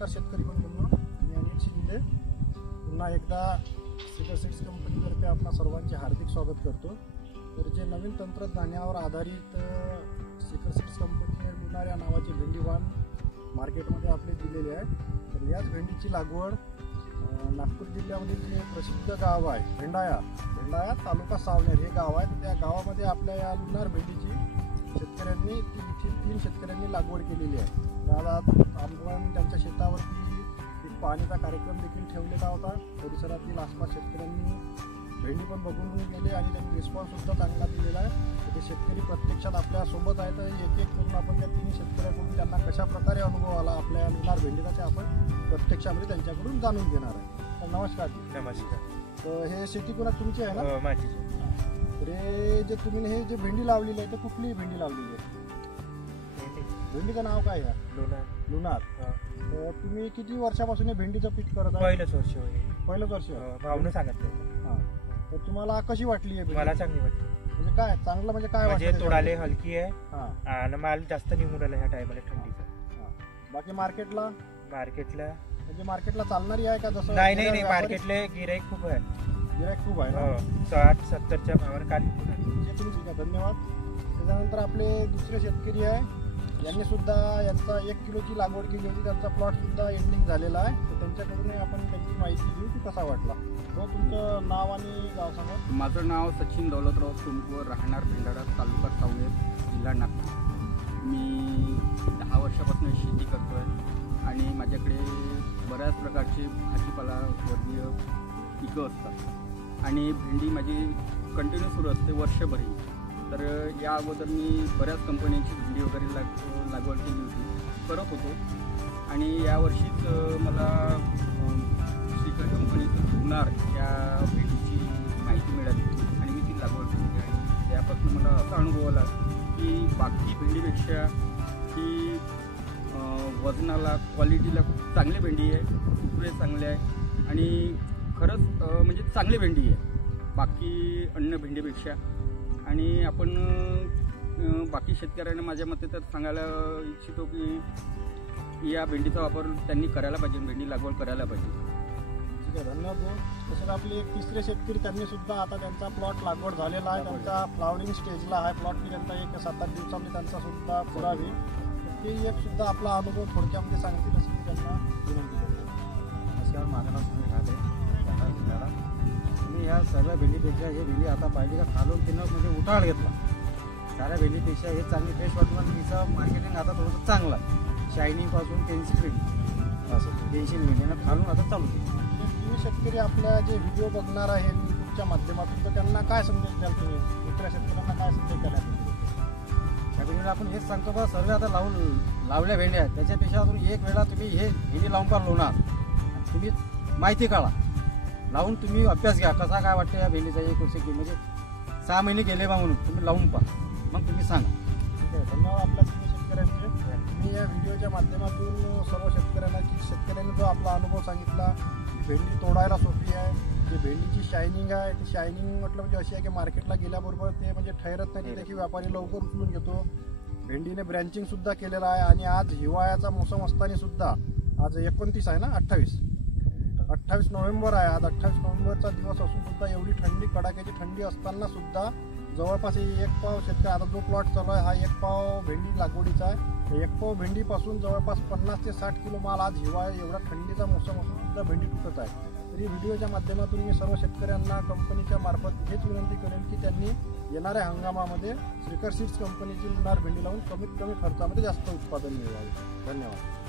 नमस्कार शेतकरी बंधूंनो, मी अनिल शिंदे पुन्हा एकदा श्रीकर सीड्स कंपनीतर्फे आपणा सर्वांचे हार्दिक स्वागत करतो। तर जे नवीन तंत्रज्ञानावर आधारित श्रीकर सीड्स कंपनीने लुनार या नावाची भेंडी वाण मार्केटमध्ये आपले दिलेले आहे। तर याच भेंडीची लागवड नागपूर जिल्ह्यामधील जे प्रसिद्ध गाव आहे भेंडाया तालुका सावनेर हे गाव आहे। त्या गावामध्ये आपल्या या लुनार भेंडीची शेतकऱ्यांनी 3 शेतकऱ्यांनी लागवड केलेली आहे। आपण त्यांच्या शेतावरती एक पाहणीचा कार्यक्रम देखील ठेवलेला होता। परिसरातील आसपास शेतकऱ्यांनी भेंडी पण बघून गेले आणि त्यांनी रिस्पॉन्स सुद्धा चांगला दिलेला आहे। ते शेतकरी प्रत्यक्षात आपल्या सोबत आहेत। एक करून आपण त्या 3 शेतकऱ्यांकडून त्यांना कशा प्रकारे अनुभव आला आपल्या लुनार भेंडीचा ते आपण प्रत्यक्षामध्ये त्यांच्याकडून जाणून घेणार आहे। तर नमस्कार। तर हे शेती कोणा तुमची आहे ना? माझी। तर हे जे तुम्ही हे जे भेंडी लावलेली आहे तर कुठली भेंडी लावलेली आहे? भेंडीचं नाव काय आहे? लुनार। तर तुम्ही किती वर्षापासून हे भेंडीचं पीक करत आहे? पहिलंच वर्ष पहिलंच वर्ष। भावनं सांगितलं। हां, तर तुम्हाला कशी वाटली आहे? मला चांगली वाटली। म्हणजे काय चांगलं म्हणजे काय म्हणजे वाटतं? तोडाले हलकी आहे। हां, आणि माल जास्त निघून आला ह्या टायमाला थंडीचा। हां, बाकी मार्केटला म्हणजे मार्केटला चालणारी आहे का? जसं नाही मार्केटले गिराईक खूप आहे। गिराईक खूप आहे ना? 60-70च्या भावावर काल निघून आले। ठीक आहे, धन्यवाद। त्याच्यानंतर आपले दुसरे शेतकरी आहे, यांनी सुद्धा यांचा 1 किलोची लागवड केली होती। त्यांचा प्लॉट सुद्धा एंडिंग झालेला आहे। तर त्यांच्याकडून आपण त्यांची माहिती घेऊ की कसा वाटला। तो तुमचं नाव आणि गाव सांगा। माझं नाव सचिन दौलतराव सोमकुवर, राहणार भेंडाळा, तालुका सावनेर, जिल्हा नागपूर। मी 10 वर्षापासून शेती करतो आहे आणि माझ्याकडे बऱ्याच प्रकारचे भाजीपाला वर्गीय पिकं असतात आणि भेंडी माझी कंटिन्यू सुरू असते वर्षभरही। तर या अगोदर मी बऱ्याच कंपन्यांची भेंडी वगैरे लागवड केली होती, करत होतो आणि यावर्षीच मला श्रीकर कंपनीचं लुनार या भेंडीची माहिती मिळाली आणि मी ती लागवड केली आणि त्यापासून मला असा अनुभव आला की बाकी भेंडीपेक्षा ही वजनाला क्वालिटीला खूप चांगली भेंडी आहे, तुकडे चांगले आहे आणि खरंच म्हणजे चांगली भेंडी आहे बाकी अन्य भेंडीपेक्षा। आणि आपण बाकी शेतकऱ्यांना माझ्या मते तर सांगायला इच्छितो की या भेंडीचा वापर त्यांनी करायला पाहिजे, भेंडी लागवड करायला पाहिजे। ठीक आहे, धन्यवाद। तसंच आपले एक तिसरे शेतकरी त्यांनी सुद्धा आता त्यांचा प्लॉट लागवड झालेला आहे, त्यांचा फ्लावरिंग स्टेजला आहे प्लॉट की त्यांचा 1-7-8 दिवसामध्ये त्यांचा सुद्धा पुरा होईल। ते एक सुद्धा आपला अनुभव थोडक्यामध्ये सांगतील असं मी त्यांना विनंती करतो। नमस्कार, माझं नाव सुनील घाटे, राहणार भेंडाळा। मी ह्या सर्व भेंडीपेक्षा हे भेंडी आता पाहिली का खालून तिनं म्हणजे उठाळ घेतला। साऱ्या भेंडीपेक्षा हे चांगली फ्रेश वाटलं आणि तिचं मार्केटिंग आता थोडंसं चांगलं आहे। शायनिंगपासून पेन्सिल भेंडी असं पेन्सिल भेंडीनं खालून आता चालू केली। तुम्ही शेतकरी आपल्या जे व्हिडिओ बघणार आहे यूट्यूबच्या माध्यमातून, तर त्यांना काय संदेश द्याल तुम्ही? दुसऱ्या शेतकऱ्यांना काय संदेश द्याल? त्या भेंडीला आपण हेच सांगतो का सर्व आता लावल्या भेंड्या आहेत, त्याच्यापेक्षा अजून एक वेळा तुम्ही हे भेंडी लावून पार लोणार, तुम्ही माहिती काढा, लावून तुम्ही अभ्यास घ्या कसा काय वाटतं या भेंडीचा। 1 वर्ष म्हणजे 6 महिने गेले बा म्हणून तुम्ही लावून पहा, मग तुम्ही सांगा। ठीक आहे, धन्यवाद आपल्या तुम्ही शेतकऱ्यांचे। मी या व्हिडिओच्या माध्यमातून सर्व शेतकऱ्यांना की शेतकऱ्यांनी जो आपला अनुभव सांगितला, भेंडी तोडायला सोपी आहे, जी भेंडीची शायनिंग आहे ती शायनिंग म्हटलं म्हणजे अशी आहे की मार्केटला गेल्याबरोबर ते म्हणजे ठहरत नाही, त्याची व्यापारी लवकर उचलून घेतो। भेंडीने ब्रँचिंग सुद्धा केलेलं आहे आणि आज हिवाळ्याचा मोसम असताना सुद्धा आज 29 आहे ना, 28 नोव्हेंबर आहे आज। 28 नोव्हेंबरचा दिवस असून सुद्धा एवढी थंडी, कडाक्याची थंडी असताना सुद्धा जवळपास 1 पाव शेतकरी आता जो प्लॉट चालू आहे हा 1 पाव भेंडी लागवडीचा आहे। 1 पाव भेंडीपासून जवळपास 50 ते 60 किलो माल आज हिवाळा एवढा थंडीचा मोसम असून सुद्धा भेंडी तुटत आहे। तरी व्हिडिओच्या माध्यमातून मी सर्व शेतकऱ्यांना कंपनीच्या मार्फत हेच विनंती करेन की त्यांनी येणाऱ्या हंगामामध्ये श्रीकर सीड्स कंपनीची लुनार भेंडी लावून कमीत कमी खर्चामध्ये जास्त उत्पादन मिळवावे। धन्यवाद।